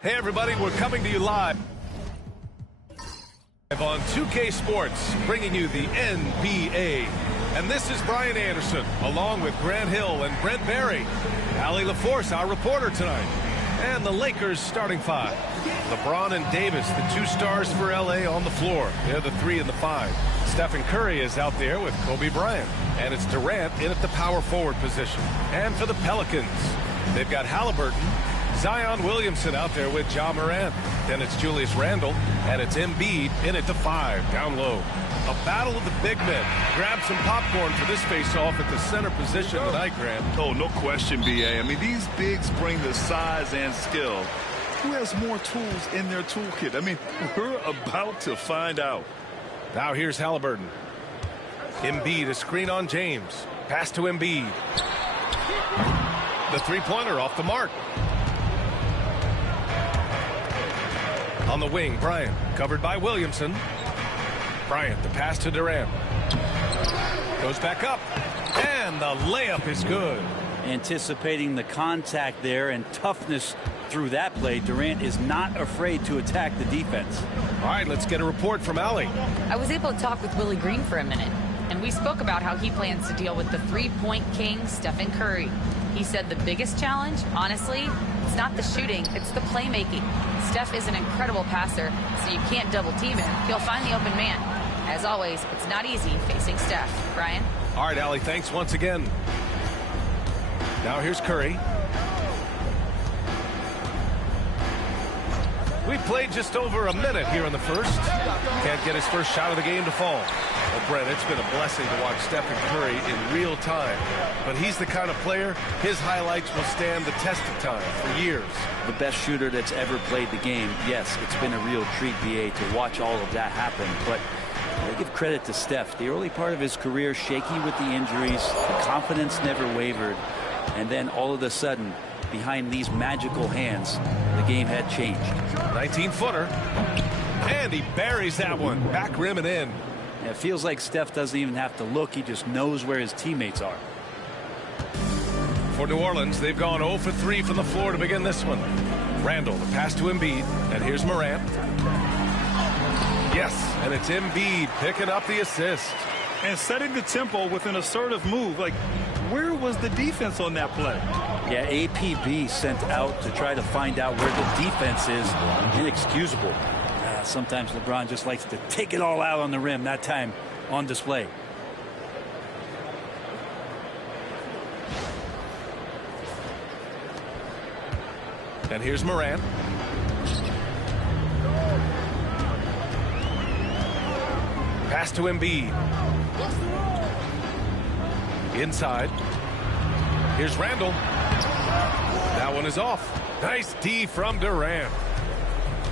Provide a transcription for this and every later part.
Hey everybody, we're coming to you live on 2K Sports, bringing you the NBA. And this is Brian Anderson, along with Grant Hill and Brent Barry. Allie LaForce, our reporter tonight. And the Lakers starting five. LeBron and Davis, the two stars for LA on the floor. They're the 3 and the 5. Stephen Curry is out there with Kobe Bryant. And it's Durant in at the power forward position. And for the Pelicans, they've got Halliburton, Zion Williamson out there with Ja Morant. Then it's Julius Randle, and it's Embiid in at the 5, down low. A battle of the big men. Grab some popcorn for this face-off at the center position tonight, Grant. Oh, no question, B.A. I mean, these bigs bring the size and skill. Who has more tools in their toolkit? I mean, we're about to find out. Now here's Halliburton. Embiid, a screen on James. Pass to Embiid. The three-pointer off the mark. On the wing, Bryant, covered by Williamson. Bryant, the pass to Durant. Goes back up, and the layup is good. Anticipating the contact there and toughness through that play, Durant is not afraid to attack the defense. All right, let's get a report from Allie. I was able to talk with Willie Green for a minute, and we spoke about how he plans to deal with the three-point king, Stephen Curry. He said the biggest challenge, honestly, it's not the shooting, it's the playmaking. Steph is an incredible passer, so you can't double team him. He'll find the open man. As always, it's not easy facing Steph. Brian? All right, Allie, thanks once again. Now here's Curry. We played just over a minute here in the first. Can't get his first shot of the game to fall. Well, Brent, it's been a blessing to watch Stephen Curry in real time. But he's the kind of player, his highlights will stand the test of time for years. The best shooter that's ever played the game. Yes, it's been a real treat, B.A., to watch all of that happen. But I give credit to Steph. The early part of his career, shaky with the injuries. The confidence never wavered. And then all of a sudden, behind these magical hands, the game had changed. 19-footer. And he buries that one. Back rim and in. It feels like Steph doesn't even have to look. He just knows where his teammates are. For New Orleans, they've gone 0 for 3 from the floor to begin this one. Randle, the pass to Embiid. And here's Morant. Yes, and it's Embiid picking up the assist. And setting the tempo with an assertive move. Like, where was the defense on that play? Yeah, APB sent out to try to find out where the defense is. Inexcusable. Sometimes LeBron just likes to take it all out on the rim, that time on display. And here's Morant. Pass to Embiid. Inside. Here's Randle. That one is off. Nice D from Durant.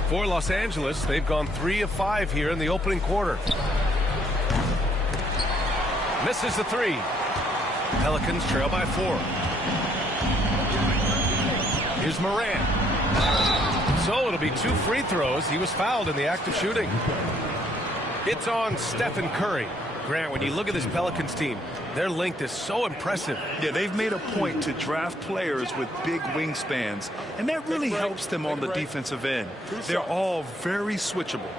For Los Angeles, they've gone 3 of 5 here in the opening quarter. Misses the 3. Pelicans trail by 4. Here's Morant. So it'll be 2 free throws. He was fouled in the act of shooting. It's on Stephen Curry. Grant, when you look at this Pelicans team, their length is so impressive. Yeah, they've made a point to draft players with big wingspans, and that really helps them on the defensive end. They're all very switchable.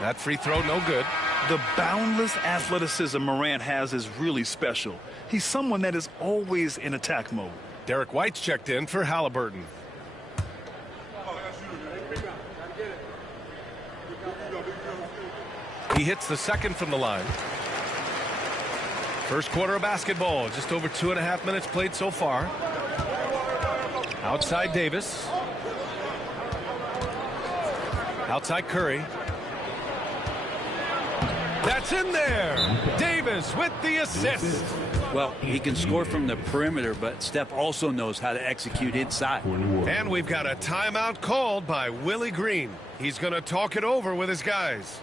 That free throw, no good. The boundless athleticism Morant has is really special. He's someone that is always in attack mode. Derek White's checked in for Halliburton. He hits the second from the line. First quarter of basketball, just over 2.5 minutes played so far. Outside Davis. Outside Curry. That's in there. Davis with the assist. Well, he can score from the perimeter, but Steph also knows how to execute inside. And we've got a timeout called by Willie Green. He's going to talk it over with his guys.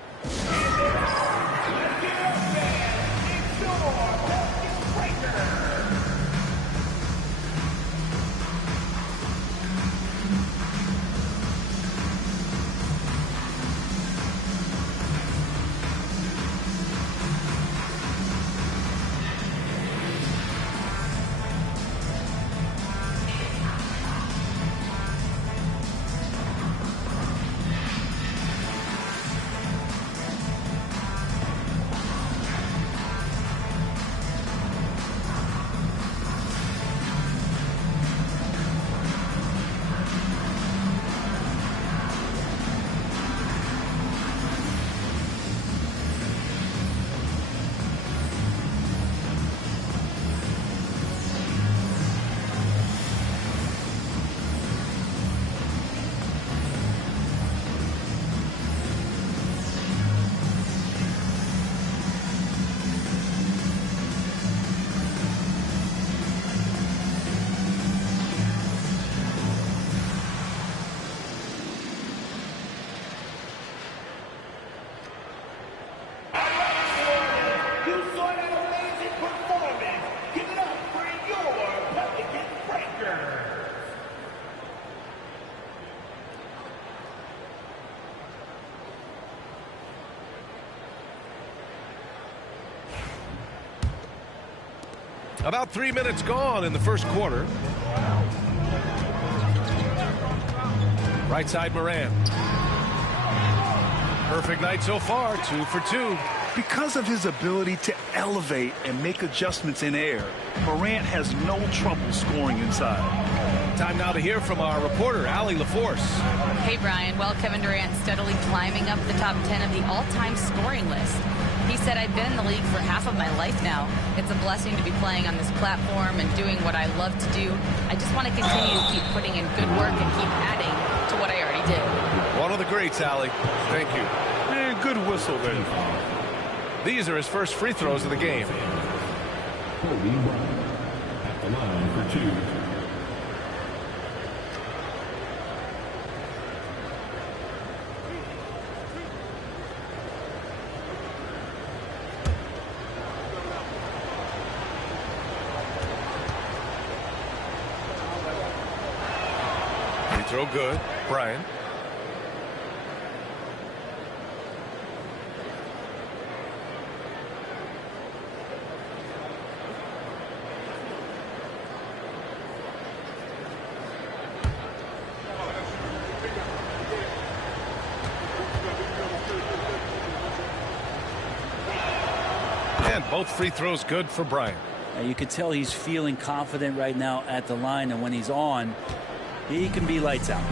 About 3 minutes gone in the first quarter. Right side Moran. Perfect night so far, 2 for 2. Because of his ability to elevate and make adjustments in air, Morant has no trouble scoring inside. Time now to hear from our reporter, Allie LaForce. Hey, Brian. Well, Kevin Durant steadily climbing up the top 10 of the all-time scoring list. He said, I've been in the league for half of my life now. It's a blessing to be playing on this platform and doing what I love to do. I just want to continue to keep putting in good work and keep adding to what I already did. One of the greats, Allie. Thank you. And good whistle there. These are his first free throws of the game. Kobe Bryant at the line for 2. Free throw good. Bryant. And both free throws good for Bryant. You could tell he's feeling confident right now at the line, and when he's on, he can be lights out.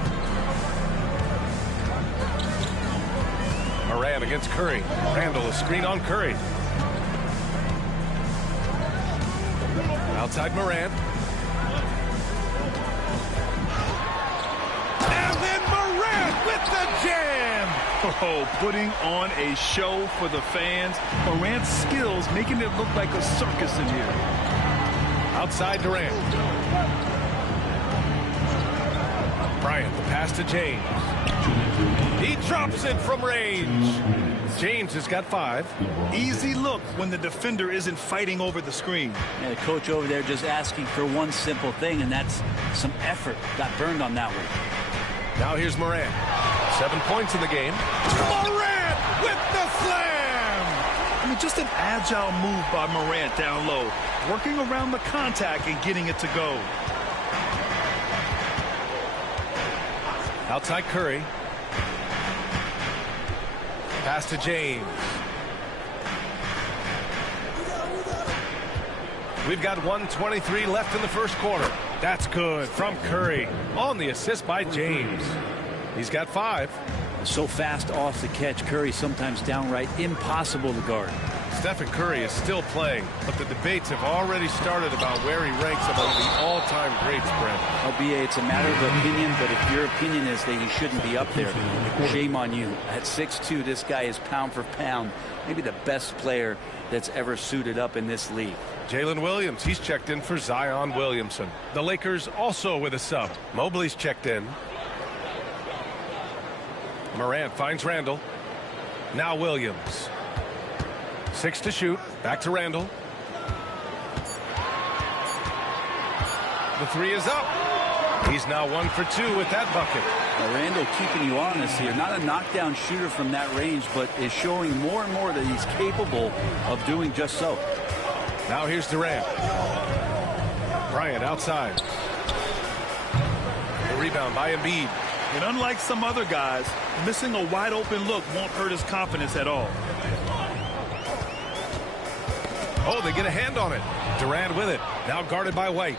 Moran against Curry. Randall, a screen on Curry. Outside Moran. And then Moran with the jam. Oh, putting on a show for the fans. Morant's skills making it look like a circus in here. Outside Durant. Bryant, the pass to James. He drops it from range. James has got 5. Easy look when the defender isn't fighting over the screen. And the coach over there just asking for one simple thing, and that's some effort. Got burned on that one. Now here's Moran. 7 points in the game. Moran with the slam! I mean, just an agile move by Morant down low, working around the contact and getting it to go. Outside Curry. Pass to James. We've got 1:23 left in the first quarter. That's good from Curry on the assist by James. He's got 5. So fast off the catch. Curry sometimes downright impossible to guard. Stephen Curry is still playing, but the debates have already started about where he ranks among the all-time greats, Brent. LBA, it's a matter of opinion, but if your opinion is that he shouldn't be up there, shame on you. At 6'2", this guy is pound for pound, maybe the best player that's ever suited up in this league. Jalen Williams, he's checked in for Zion Williamson. The Lakers also with a sub. Mobley's checked in. Morant finds Randall. Now Williams. 6 to shoot. Back to Randall. The 3 is up. He's now 1 for 2 with that bucket. Randall keeping you honest here. Not a knockdown shooter from that range, but is showing more and more that he's capable of doing just so. Now here's Durant. Bryant outside. The rebound by Embiid. And unlike some other guys, missing a wide open look won't hurt his confidence at all. Oh, they get a hand on it. Durant with it. Now guarded by White.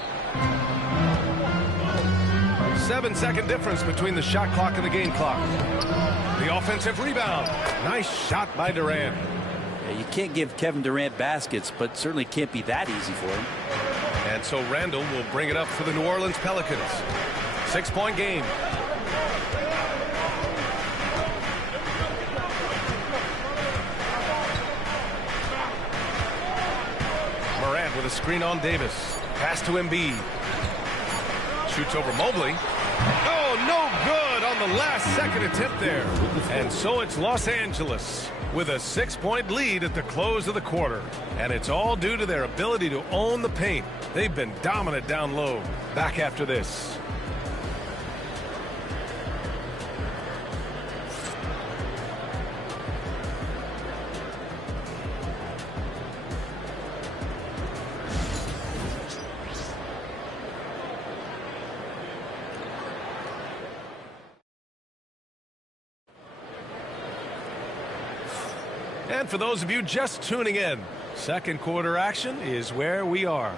7-second difference between the shot clock and the game clock. The offensive rebound. Nice shot by Durant. Yeah, you can't give Kevin Durant baskets, but certainly can't be that easy for him. And so Randall will bring it up for the New Orleans Pelicans. 6-point game. Morant with a screen on Davis. Pass to Embiid. Shoots over Mobley. Oh, no good on the last second attempt there. And so it's Los Angeles with a 6-point lead at the close of the quarter. And it's all due to their ability to own the paint. They've been dominant down low. Back after this. And for those of you just tuning in, second quarter action is where we are.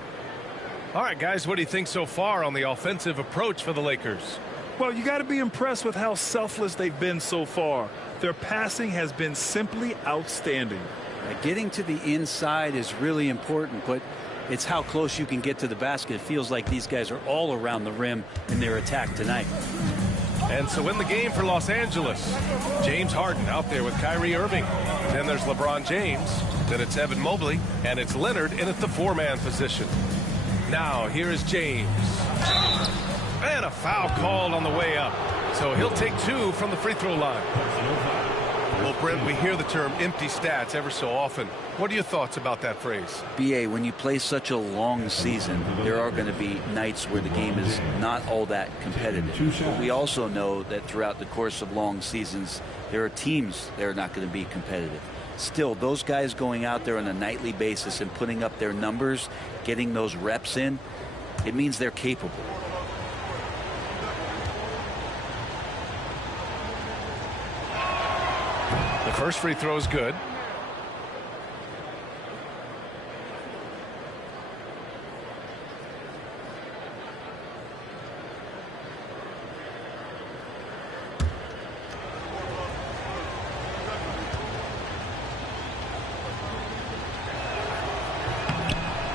All right, guys, what do you think so far on the offensive approach for the Lakers? Well, you got to be impressed with how selfless they've been so far. Their passing has been simply outstanding. Getting to the inside is really important, but it's how close you can get to the basket. It feels like these guys are all around the rim in their attack tonight. And so in the game for Los Angeles, James Harden out there with Kyrie Irving. Then there's LeBron James. Then it's Evan Mobley. And it's Leonard in at the four-man position. Now here is James. And a foul called on the way up. So he'll take 2 from the free throw line. Well, Brent, we hear the term empty stats ever so often. What are your thoughts about that phrase? BA, when you play such a long season, there are going to be nights where the game is not all that competitive. But we also know that throughout the course of long seasons, there are teams that are not going to be competitive. Still, those guys going out there on a nightly basis and putting up their numbers, getting those reps in, it means they're capable. The first free throw is good.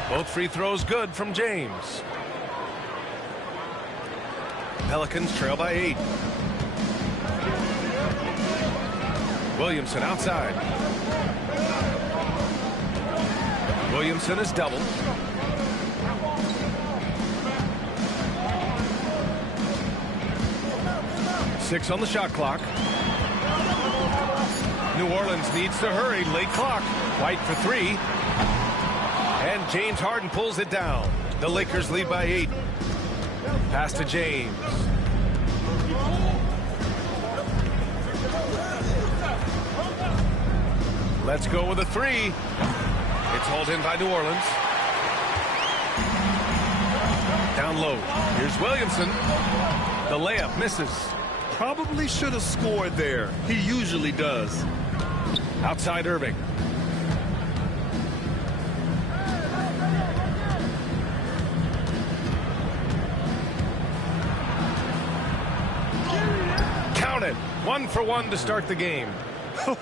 Both free throws good from James. Pelicans trail by 8. Williamson outside. Williamson is doubled. Six on the shot clock. New Orleans needs to hurry. Late clock. White for 3. And James Harden pulls it down. The Lakers lead by 8. Pass to James. Let's go with a 3. It's hauled in by New Orleans. Down low. Here's Williamson. The layup misses. Probably should have scored there. He usually does. Outside Irving. Count it. 1 for 1 to start the game.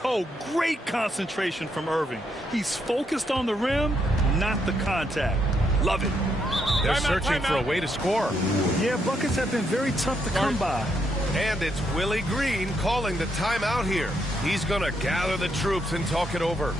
Oh, great concentration from Irving. He's focused on the rim, not the contact. Love it. They're searching for a way to score. Yeah, buckets have been very tough to come by. And it's Willie Green calling the timeout here. He's going to gather the troops and talk it over.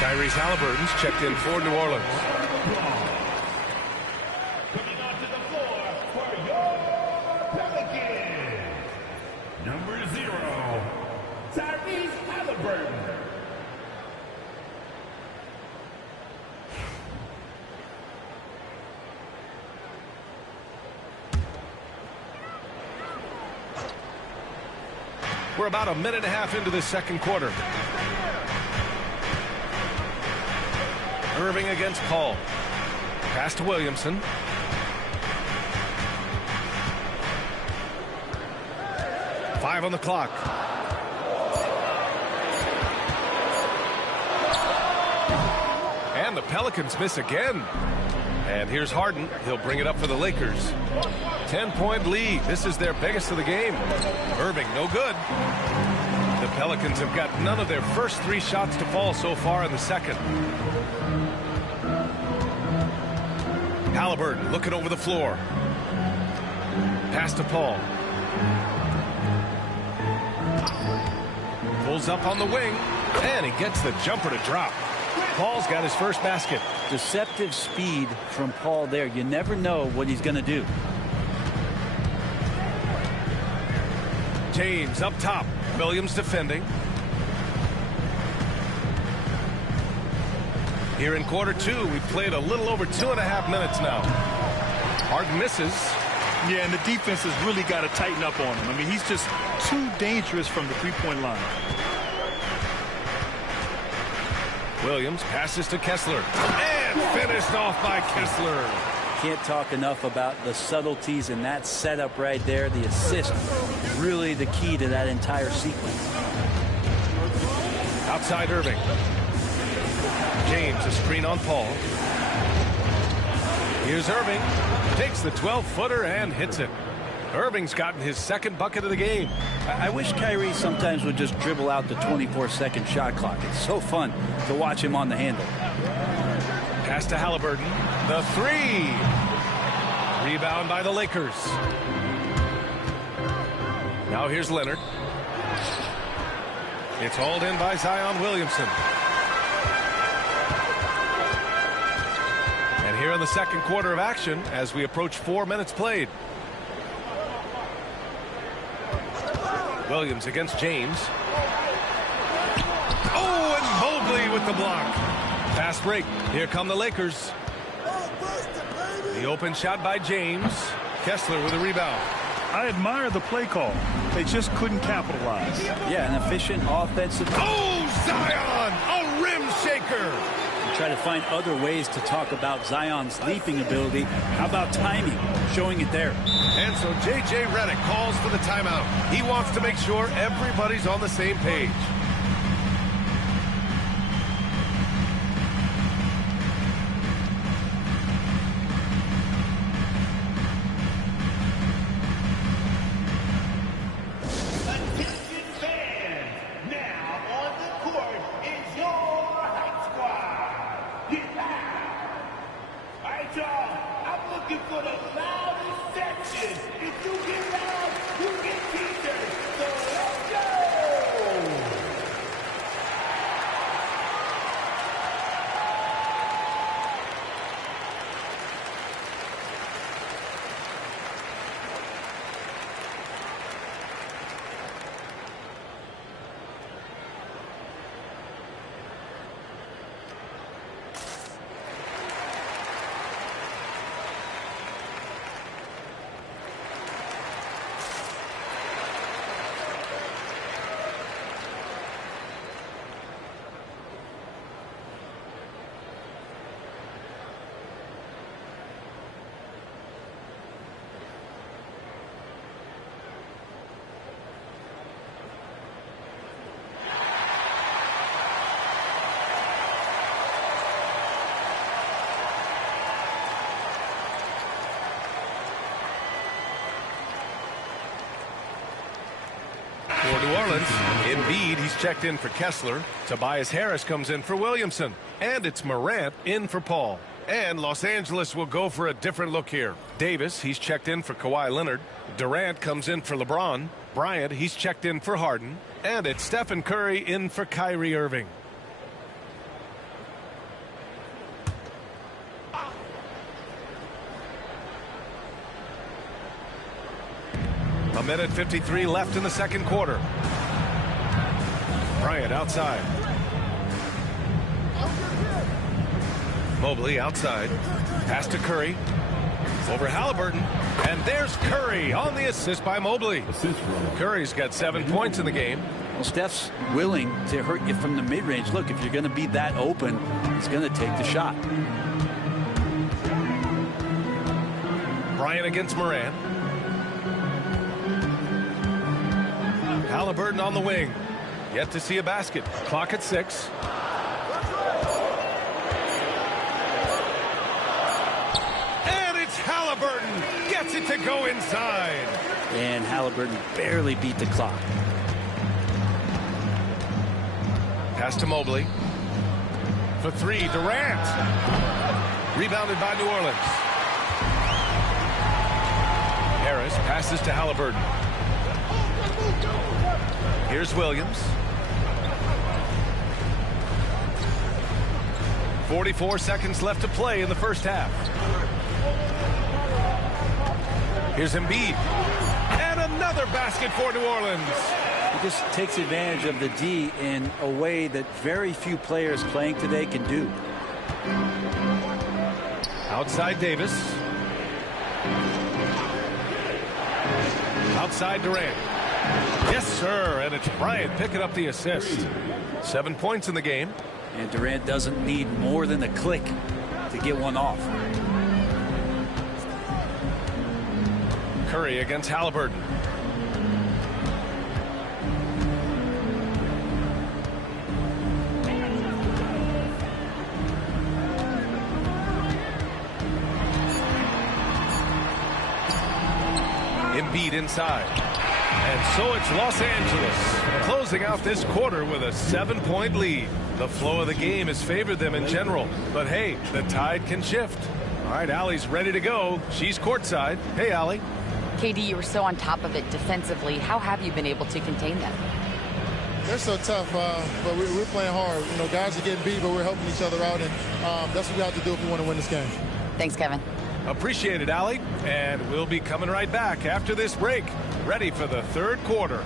Tyrese Halliburton's checked in for New Orleans. Coming onto the floor for your Pelicans, number 0, Tyrese Halliburton. We're about a minute and a half into the second quarter. Irving against Paul. Pass to Williamson. 5 on the clock. And the Pelicans miss again. And here's Harden. He'll bring it up for the Lakers. 10-point lead. This is their biggest of the game. Irving, no good. The Pelicans have got none of their first 3 shots to fall so far in the second. Halliburton looking over the floor. Pass to Paul. Pulls up on the wing. And he gets the jumper to drop. Paul's got his first basket. Deceptive speed from Paul there. You never know what he's going to do. James up top. Williams defending. Here in quarter 2, we've played a little over 2.5 minutes now. Harden misses. Yeah, and the defense has really got to tighten up on him. I mean, he's just too dangerous from the three-point line. Williams passes to Kessler. And finished off by Kessler. Can't talk enough about the subtleties in that setup right there. The assist, really the key to that entire sequence. Outside Irving. James, a screen on Paul. Here's Irving. Takes the 12-footer and hits it. Irving's gotten his second bucket of the game. I wish Kyrie sometimes would just dribble out the 24-second shot clock. It's so fun to watch him on the handle. Pass to Halliburton. The 3. Rebound by the Lakers. Now here's Leonard. It's hauled in by Zion Williamson. And here in the second quarter of action as we approach 4 minutes played. Williams against James. Oh, and Mobley with the block. Fast break. Here come the Lakers. The open shot by James. Kessler with a rebound. I admire the play call. They just couldn't capitalize. Yeah, an efficient offensive. Oh, Zion! A rim shaker! Try to find other ways to talk about Zion's leaping ability. How about timing? Showing it there. And so J.J. Redick calls for the timeout. He wants to make sure everybody's on the same page. For New Orleans, Embiid, he's checked in for Kessler. Tobias Harris comes in for Williamson. And it's Morant in for Paul. And Los Angeles will go for a different look here. Davis, he's checked in for Kawhi Leonard. Durant comes in for LeBron. Bryant, he's checked in for Harden. And it's Stephen Curry in for Kyrie Irving. A minute 53 left in the second quarter. Bryant outside. Mobley outside. Pass to Curry. Over Halliburton. And there's Curry on the assist by Mobley. Curry's got 7 points in the game. Well, Steph's willing to hurt you from the mid-range. Look, if you're going to be that open, he's going to take the shot. Bryant against Morant. Halliburton on the wing. Yet to see a basket. Clock at 6. And it's Halliburton. Gets it to go inside. And Halliburton barely beat the clock. Pass to Mobley. For 3, Durant. Rebounded by New Orleans. Harris passes to Halliburton. Here's Williams. 44 seconds left to play in the first half. Here's Embiid. And another basket for New Orleans. He just takes advantage of the D in a way that very few players playing today can do. Outside Davis. Outside Durant. Yes, sir. And it's Bryant picking up the assist. 7 points in the game. And Durant doesn't need more than a click to get one off. Curry against Halliburton. Embiid inside. And so it's Los Angeles closing out this quarter with a 7-point lead. The flow of the game has favored them in general. But hey, the tide can shift. All right, Allie's ready to go. She's courtside. Hey, Allie. KD, you were so on top of it defensively. How have you been able to contain them? They're so tough, but we're playing hard. You know, guys are getting beat, but we're helping each other out, and that's what we have to do if we want to win this game. Thanks, Kevin. Appreciate it, Allie. And we'll be coming right back after this break. Ready for the third quarter.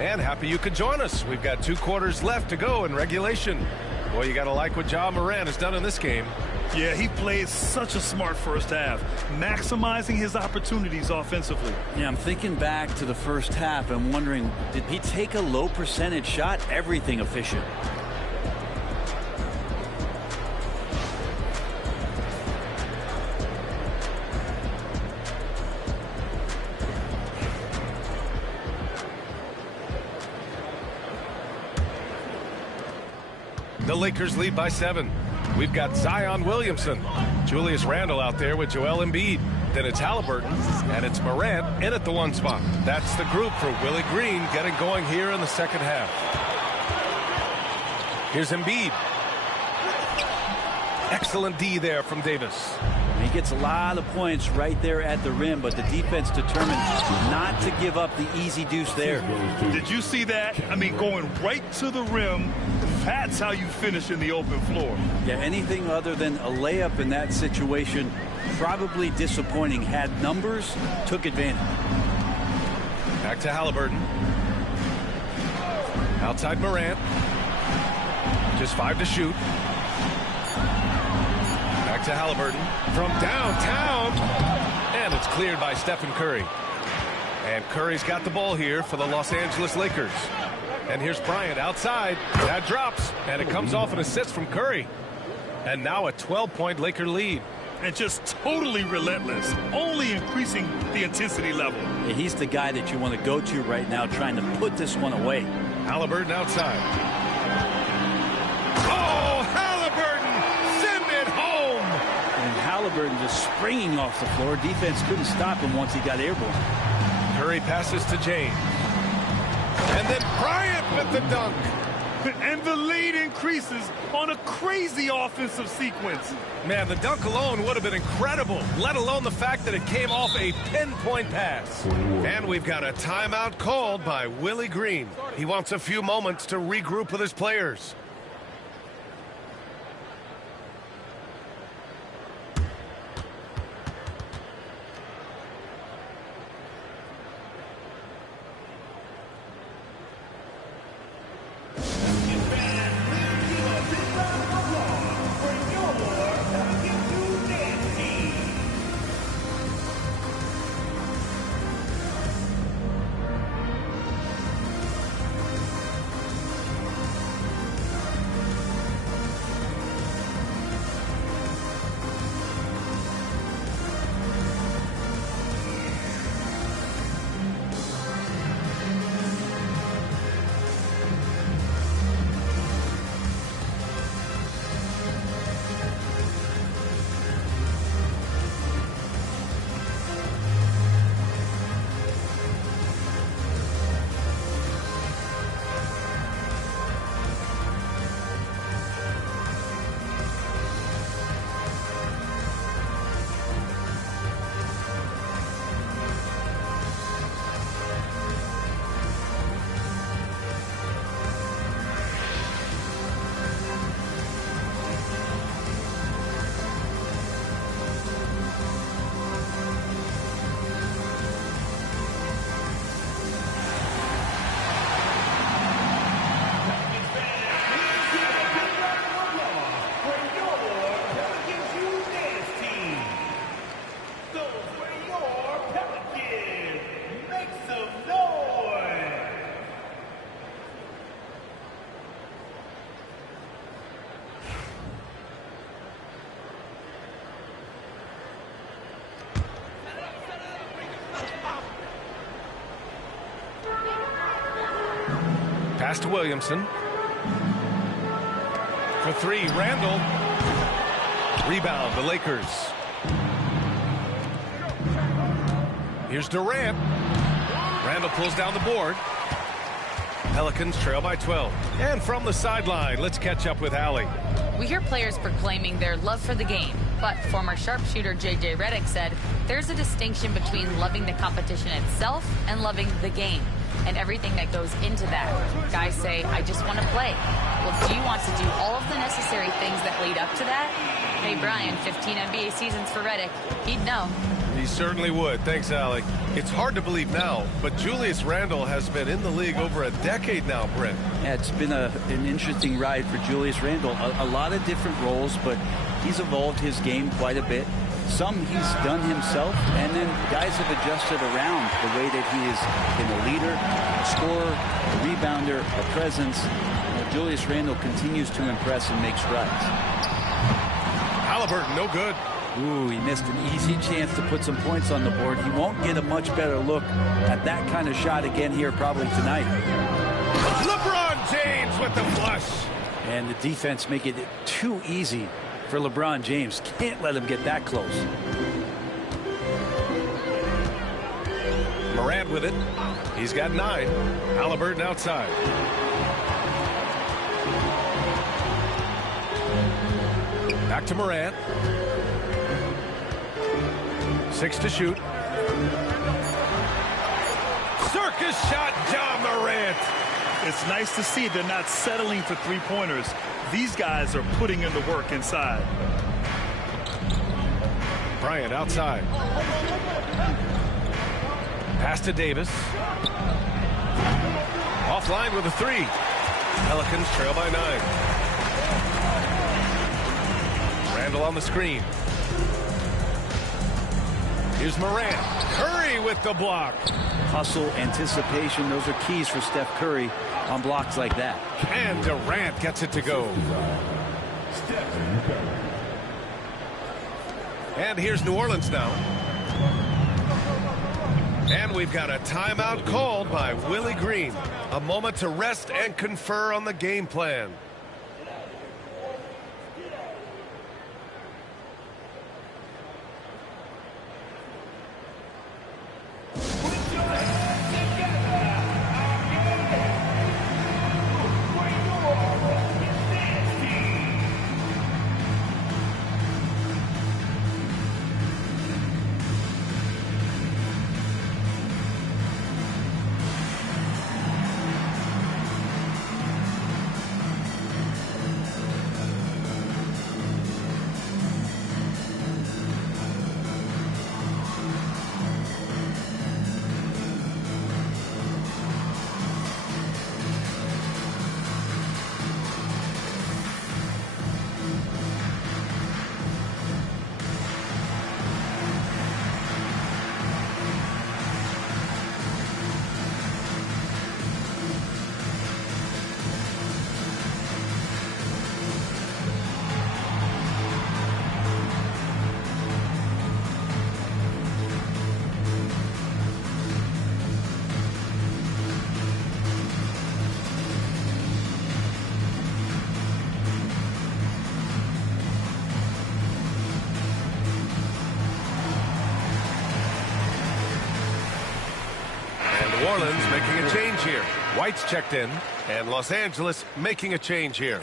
And happy you could join us. We've got 2 quarters left to go in regulation. Boy, you got to like what Ja Morant has done in this game. Yeah, he played such a smart first half, maximizing his opportunities offensively. Yeah, I'm thinking back to the first half and wondering, did he take a low percentage shot? Everything efficient. The Lakers lead by 7. We've got Zion Williamson, Julius Randle out there with Joel Embiid. Then it's Halliburton, and it's Morant in at the 1 spot. That's the group for Willie Green getting going here in the second half. Here's Embiid. Excellent D there from Davis. He gets a lot of points right there at the rim, but the defense determined not to give up the easy deuce there. Did you see that? I mean, going right to the rim, that's how you finish in the open floor. Yeah, anything other than a layup in that situation, probably disappointing. Had numbers, took advantage. Back to Halliburton. Outside Morant. Just 5 to shoot. Back to Halliburton from downtown. And it's cleared by Stephen Curry. And Curry's got the ball here for the Los Angeles Lakers. And here's Bryant outside. That drops. And it comes off an assist from Curry. And now a 12-point Laker lead. And just totally relentless, only increasing the intensity level. Yeah, he's the guy that you want to go to right now, trying to put this one away. Halliburton outside. Oh, Halliburton! Send it home! And Halliburton just springing off the floor. Defense couldn't stop him once he got airborne. Curry passes to James. And then Bryant with the dunk. And the lead increases on a crazy offensive sequence. Man, the dunk alone would have been incredible, let alone the fact that it came off a pinpoint pass. And we've got a timeout called by Willie Green. He wants a few moments to regroup with his players. Pass to Williamson. For three, Randall. Rebound, the Lakers. Here's Durant. Randall pulls down the board. Pelicans trail by 12. And from the sideline, let's catch up with Allie. We hear players proclaiming their love for the game, but former sharpshooter J.J. Redick said there's a distinction between loving the competition itself and loving the game and everything that goes into that. Guys say, I just want to play. Well, do you want to do all of the necessary things that lead up to that? Hey, Brian, 15 NBA seasons for Redick. He'd know. He certainly would. Thanks, Allie. It's hard to believe now, but Julius Randle has been in the league over a decade now, Brent. Yeah, it's been an interesting ride for Julius Randle. A lot of different roles, but he's evolved his game quite a bit. Some he's done himself, and then guys have adjusted around the way that he has been a leader, a scorer, a rebounder, a presence. Julius Randle continues to impress and make strides. Halliburton, no good. Ooh, he missed an easy chance to put some points on the board. He won't get a much better look at that kind of shot again here probably tonight. LeBron James with the flush. And the defense making it too easy for LeBron James. Can't let him get that close. Morant with it. He's got 9. Halliburton outside. Back to Morant. 6 to shoot. Circus shot, John Morant. It's nice to see they're not settling for three-pointers. These guys are putting in the work inside. Bryant outside. Pass to Davis. Offline with a 3. Pelicans trail by 9. Randall on the screen. Here's Morant. Curry with the block. Hustle, anticipation, those are keys for Steph Curry on blocks like that. And Durant gets it to go. And here's New Orleans now. And we've got a timeout called by Willie Green. A moment to rest and confer on the game plan. Orleans making a change here. White's checked in, and Los Angeles making a change here.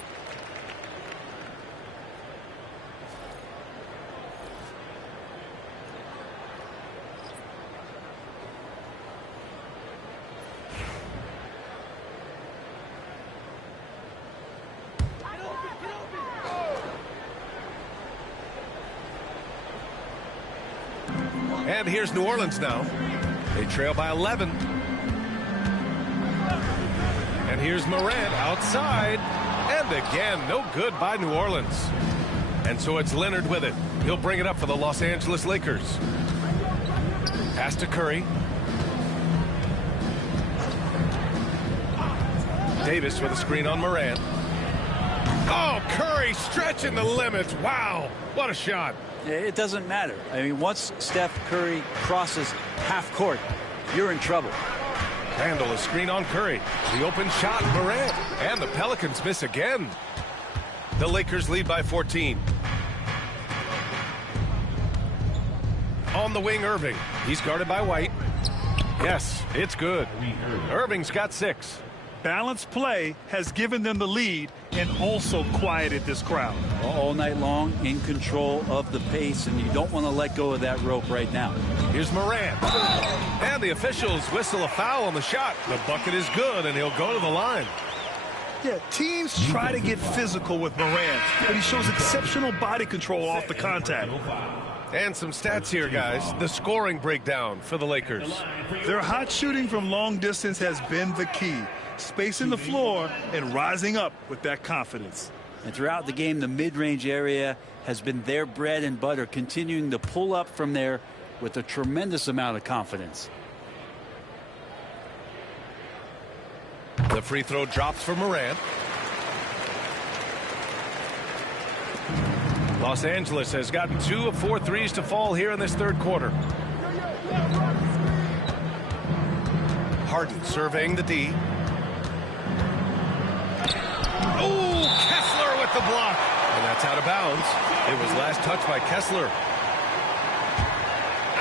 And here's New Orleans now. They trail by 11. And here's Morant outside. And again, no good by New Orleans. And so it's Leonard with it. He'll bring it up for the Los Angeles Lakers. Pass to Curry. Davis with a screen on Morant. Oh, Curry stretching the limits. Wow, what a shot. It doesn't matter. I mean, once Steph Curry crosses half court, you're in trouble. Randall a screen on Curry. The open shot, Morant. And the Pelicans miss again. The Lakers lead by 14. On the wing, Irving. He's guarded by White. Yes, it's good. Irving's got 6. Balanced play has given them the lead and also quieted this crowd. All night long, in control of the pace, and you don't want to let go of that rope right now. Here's Morant. And the officials whistle a foul on the shot. The bucket is good, and he'll go to the line. Yeah, teams try to get physical with Morant, but he shows exceptional body control off the contact. And some stats here, guys. The scoring breakdown for the Lakers. Their hot shooting from long distance has been the key. Spacing the floor and rising up with that confidence. And throughout the game, the mid-range area has been their bread and butter, continuing to pull up from there with a tremendous amount of confidence. The free throw drops for Morant. Los Angeles has gotten 2 of 4 threes to fall here in this third quarter. Harden surveying the D. Oh, Kessler with the block. And that's out of bounds. It was last touched by Kessler.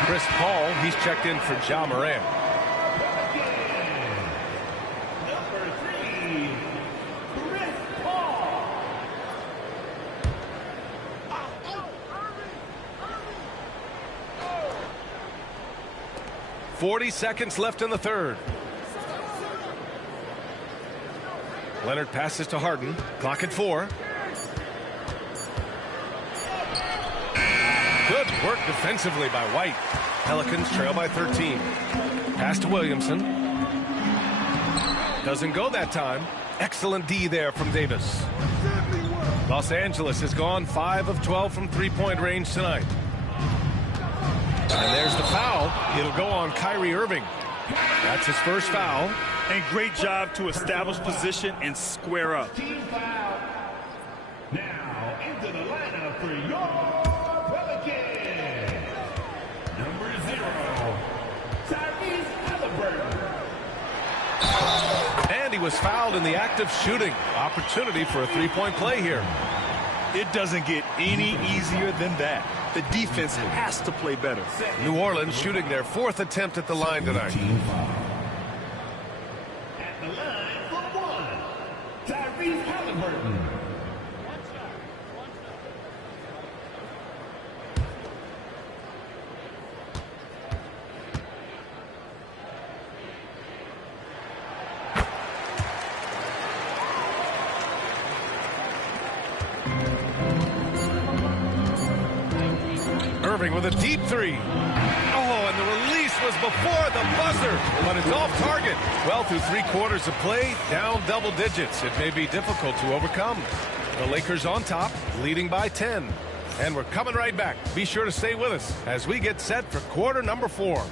Chris Paul, he's checked in for Ja Morant. Number 3, Chris Paul. 40 seconds left in the third. Leonard passes to Harden. Clock at 4. Good work defensively by White. Pelicans trail by 13. Pass to Williamson. Doesn't go that time. Excellent D there from Davis. Los Angeles has gone 5 of 12 from three-point range tonight. And there's the foul. It'll go on Kyrie Irving. That's his first foul. And great job to establish position and square up. Team foul. Now into the lineup for your Pelicans. Number 0, Tyrese Halliburton. And he was fouled in the act of shooting. Opportunity for a three-point play here. It doesn't get any easier than that. The defense has to play better. New Orleans shooting their 4th attempt at the line tonight. Team foul. At the line for 1, Tyrese Halliburton. Irving with a deep 3. Oh, and the release was before the buzzer, but it's off target. Well, through 3 quarters of play, down double digits. It may be difficult to overcome. The Lakers on top, leading by 10. And we're coming right back. Be sure to stay with us as we get set for quarter number 4.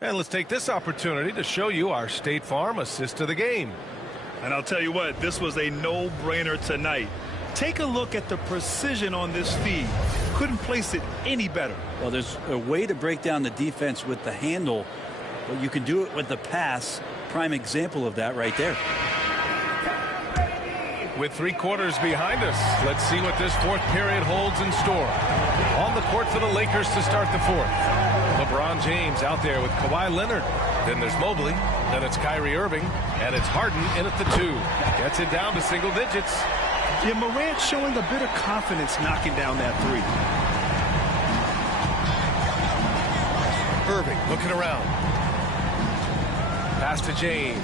And let's take this opportunity to show you our State Farm assist to the game. And I'll tell you what, this was a no-brainer tonight. Take a look at the precision on this feed. Couldn't place it any better. Well, there's a way to break down the defense with the handle, but you can do it with the pass. Prime example of that right there. With 3 quarters behind us, let's see what this fourth period holds in store. On the court for the Lakers to start the fourth. LeBron James out there with Kawhi Leonard. Then there's Mobley. Then it's Kyrie Irving. And it's Harden in at the 2. Gets it down to single digits. Yeah, Morant showing a bit of confidence knocking down that 3. Irving looking around. Pass to James.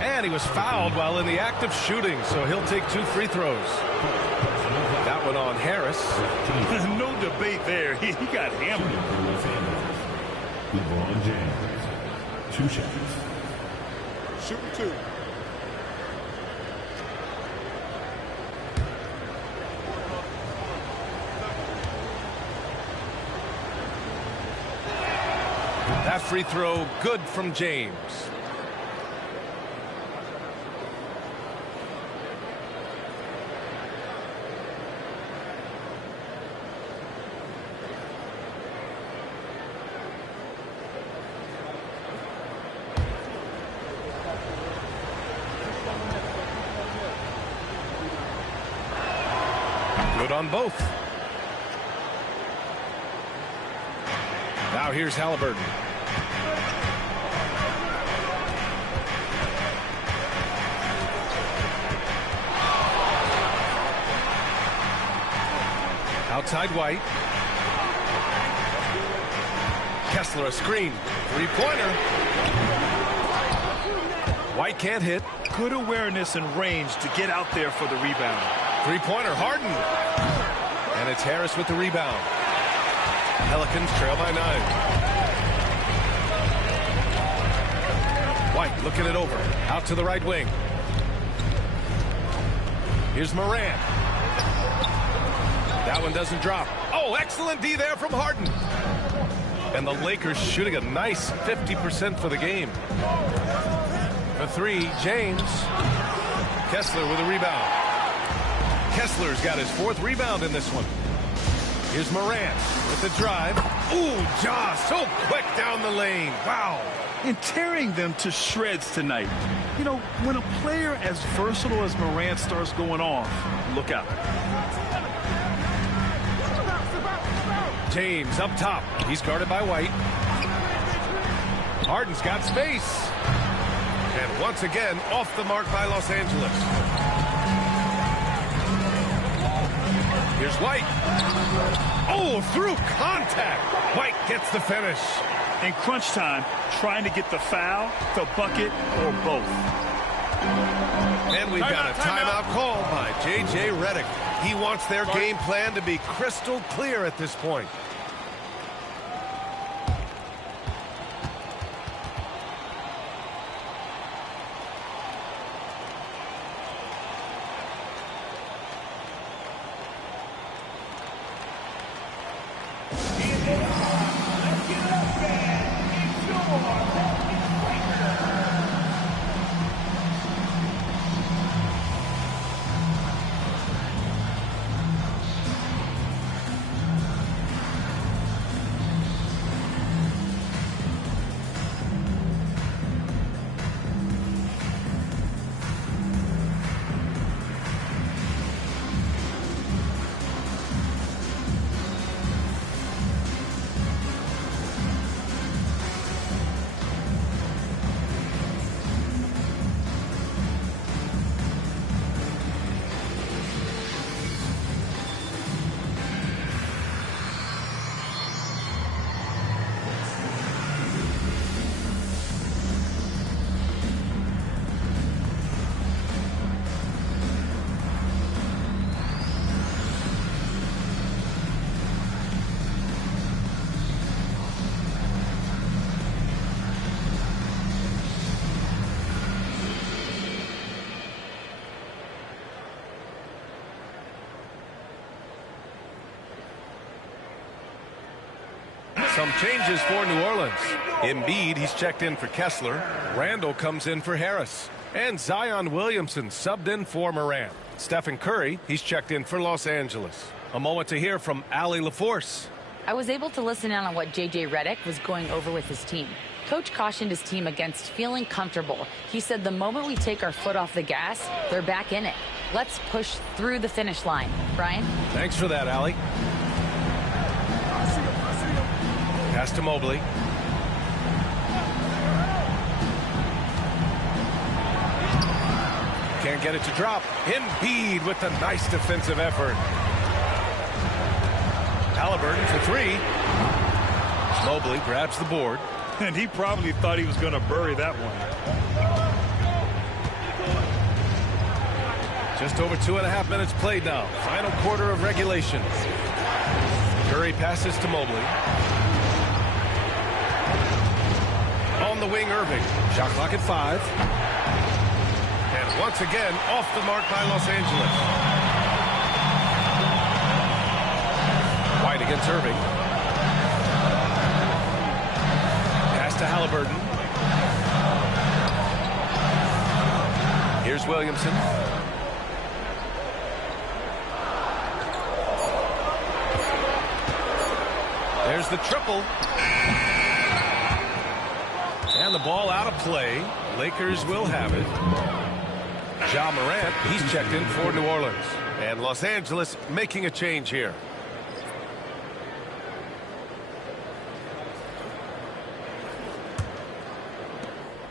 And he was fouled while in the act of shooting, so he'll take 2 free throws. That one on Harris. No debate there. He got hammered. LeBron James. 2 shots. Shooting 2. That free throw good from James. Good on both. Now here's Halliburton. Outside White. Kessler a screen. 3-pointer. White can't hit. Good awareness and range to get out there for the rebound. 3-pointer. Harden. And it's Harris with the rebound. Pelicans trail by 9. White looking it over. Out to the right wing. Here's Morant. That one doesn't drop. Oh, excellent D there from Harden. And the Lakers shooting a nice 50% for the game. For 3, James. Kessler with a rebound. Kessler's got his 4th rebound in this one. Here's Morant with the drive. Ooh, Ja, so quick down the lane. Wow. And tearing them to shreds tonight. You know, when a player as versatile as Morant starts going off, look out. James up top. He's guarded by White. Harden's got space. And once again, off the mark by Los Angeles. Here's White. Oh, through contact. White gets the finish. In crunch time, trying to get the foul, the bucket, or both. And we've got a timeout call by J.J. Redick. He wants their game plan to be crystal clear at this point. Some changes for New Orleans. Embiid, he's checked in for Kessler. Randall comes in for Harris. And Zion Williamson subbed in for Morant. Stephen Curry, he's checked in for Los Angeles. A moment to hear from Allie LaForce. I was able to listen in on what J.J. Redick was going over with his team. Coach cautioned his team against feeling comfortable. He said the moment we take our foot off the gas, they're back in it. Let's push through the finish line. Brian? Thanks for that, Allie. Pass to Mobley. Can't get it to drop. Embiid with a nice defensive effort. Halliburton for three. Mobley grabs the board. And he probably thought he was going to bury that one. Just over 2.5 minutes played now. Final quarter of regulation. Curry passes to Mobley. On the wing, Irving. Shot clock at 5. And once again, off the mark by Los Angeles. White against Irving. Pass to Halliburton. Here's Williamson. There's the triple. And the ball out of play. Lakers will have it. Ja Morant, he's checked in for New Orleans. And Los Angeles making a change here.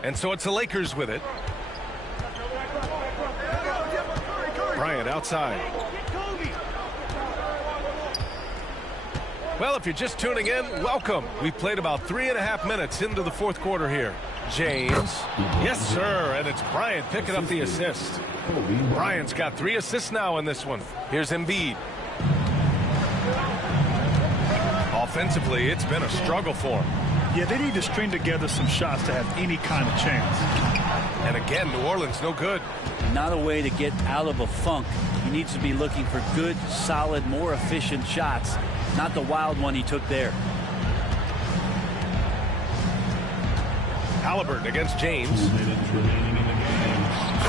And so it's the Lakers with it. Bryant outside. Well, if you're just tuning in, welcome. We played about 3.5 minutes into the fourth quarter here. James. Yes, sir. And it's Bryant picking up the assist. Bryant's got 3 assists now in this one. Here's Embiid. Offensively, it's been a struggle for him. Yeah, they need to string together some shots to have any kind of chance. And again, New Orleans no good. Not a way to get out of a funk. He needs to be looking for good, solid, more efficient shots. Not the wild one he took there. Halliburton against James.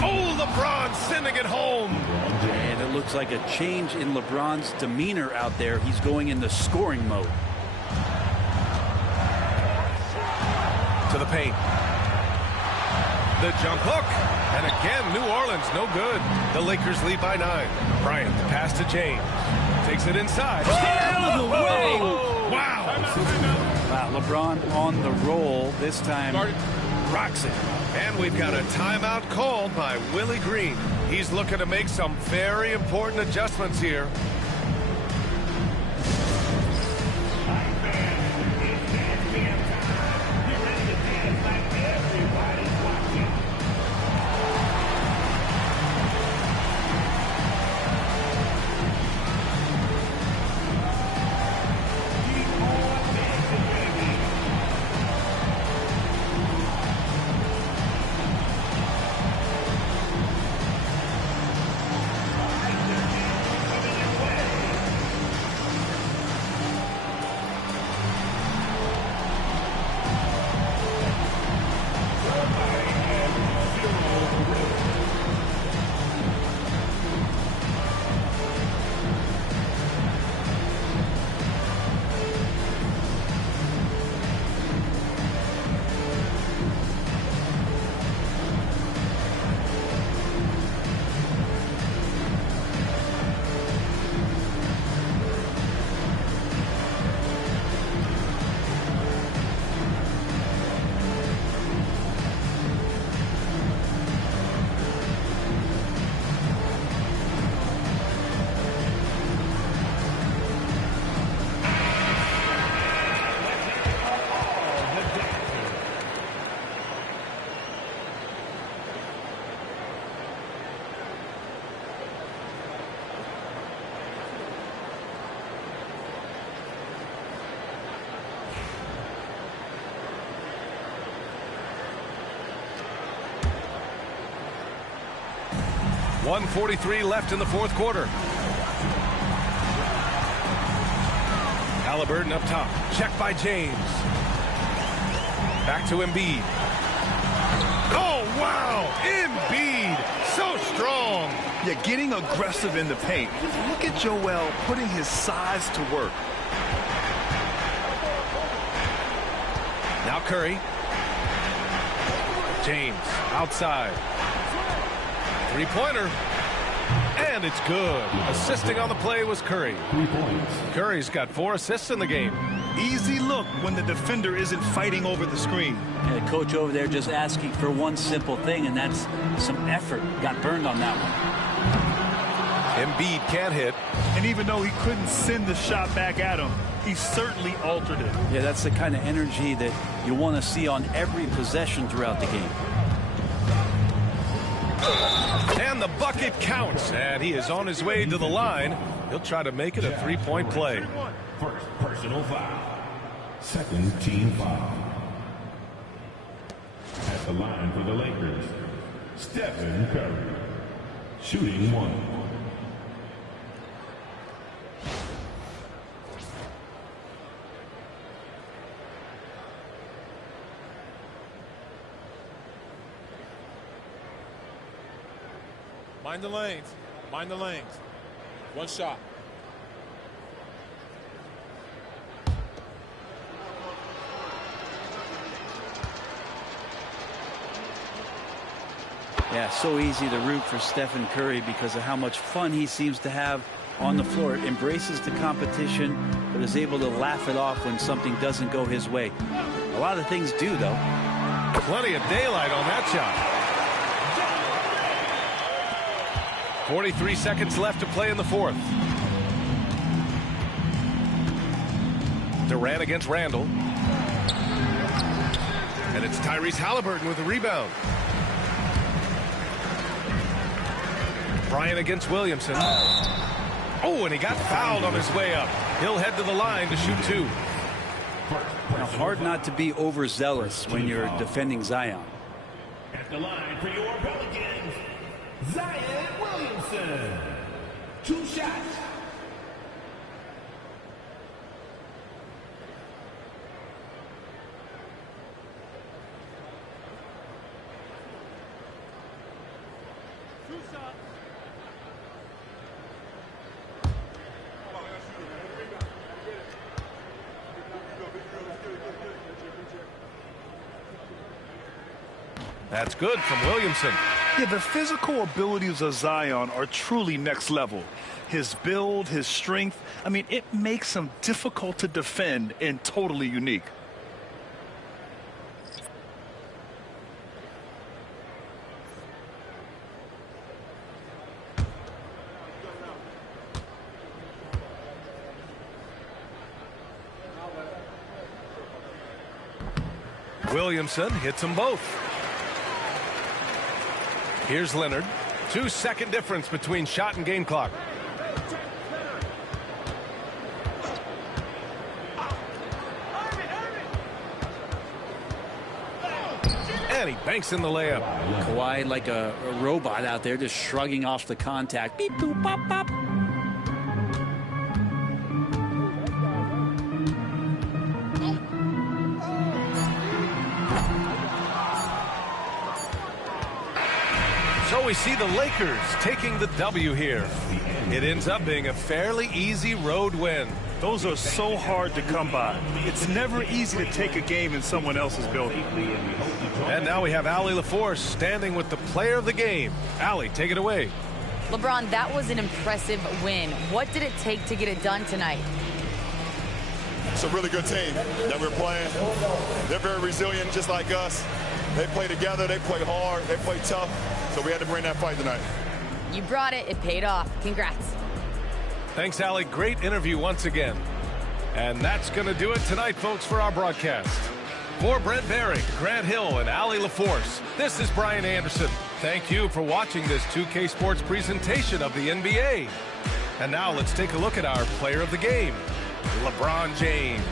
Oh, LeBron sending it home. And it looks like a change in LeBron's demeanor out there. He's going in the scoring mode. To the paint. The jump hook. And again, New Orleans no good. The Lakers lead by 9. Bryant, the pass to James. Takes it inside. Out of the way. Wow. Wow, LeBron on the roll. This time rocks it. And we've got a timeout called by Willie Green. He's looking to make some very important adjustments here. .143 left in the fourth quarter. Halliburton up top. Check by James. Back to Embiid. Oh, wow. Embiid. So strong. Yeah, getting aggressive in the paint. Look at Joel putting his size to work. Now Curry. James outside. Three-pointer. And it's good. Assisting on the play was Curry. 3 points. Curry's got 4 assists in the game. Easy look when the defender isn't fighting over the screen. Yeah, the coach over there just asking for one simple thing, and that's some effort. Got burned on that one. Embiid can't hit. And even though he couldn't send the shot back at him, he certainly altered it. Yeah, that's the kind of energy that you want to see on every possession throughout the game. And the bucket counts. And he is on his way to the line. He'll try to make it a 3-point play. First personal foul. Second team foul. At the line for the Lakers, Stephen Curry. Shooting 1. Mind the lanes. Mind the lanes. One shot. Yeah, so easy to root for Stephen Curry because of how much fun he seems to have on the floor. Embraces the competition, but is able to laugh it off when something doesn't go his way. A lot of things do, though. Plenty of daylight on that shot. 43 seconds left to play in the 4th. Durant against Randall. And it's Tyrese Halliburton with the rebound. Bryant against Williamson. Oh, and he got fouled on his way up. He'll head to the line to shoot 2. Now, hard not to be overzealous when you're defending Zion. At the line for your Pelicans, Zion Williamson. 2 shots. That's good from Williamson. Yeah, the physical abilities of Zion are truly next level. His build, his strength, I mean, it makes him difficult to defend and totally unique. Williamson hits them both. Here's Leonard. 2-second difference between shot and game clock. And he banks in the layup. Kawhi like a robot out there just shrugging off the contact. Beep, boop, pop, pop. So we see the Lakers taking the W here. It ends up being a fairly easy road win. Those are so hard to come by. It's never easy to take a game in someone else's building. And now we have Allie LaForce standing with the player of the game. Allie, take it away. LeBron, that was an impressive win. What did it take to get it done tonight? It's a really good team that we're playing. They're very resilient, just like us. They play together, they play hard, they play tough. So we had to bring that fight tonight. You brought it. It paid off. Congrats. Thanks, Allie. Great interview once again. And that's going to do it tonight, folks, for our broadcast. For Brent Barry, Grant Hill, and Allie LaForce, this is Brian Anderson. Thank you for watching this 2K Sports presentation of the NBA. And now let's take a look at our player of the game, LeBron James.